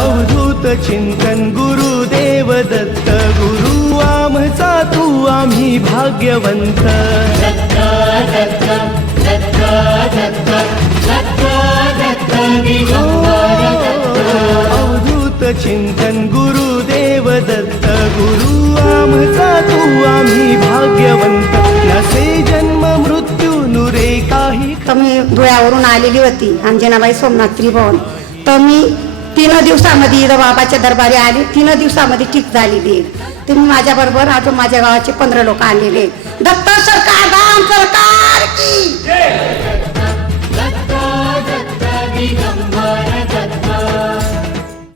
अवधूत चिंतन गुरुदेव दत्त गुरु आमचा तू आम्ही भाग्यवंत. हो, अवधूत चिंतन गुरुदेव दत्त गुरु आमचा तर मी धुळ्यावरून आलेली होती अंजनाबाई सोमनाथ त्रिभुवन. तर मी तीन दिवसामध्ये इथं बाबाच्या दरबारी आले तीन दिवसामध्ये ठीक झालेली आहे. तुम्ही माझ्याबरोबर अजून माझ्या गावाचे पंधरा लोक आलेले दत्त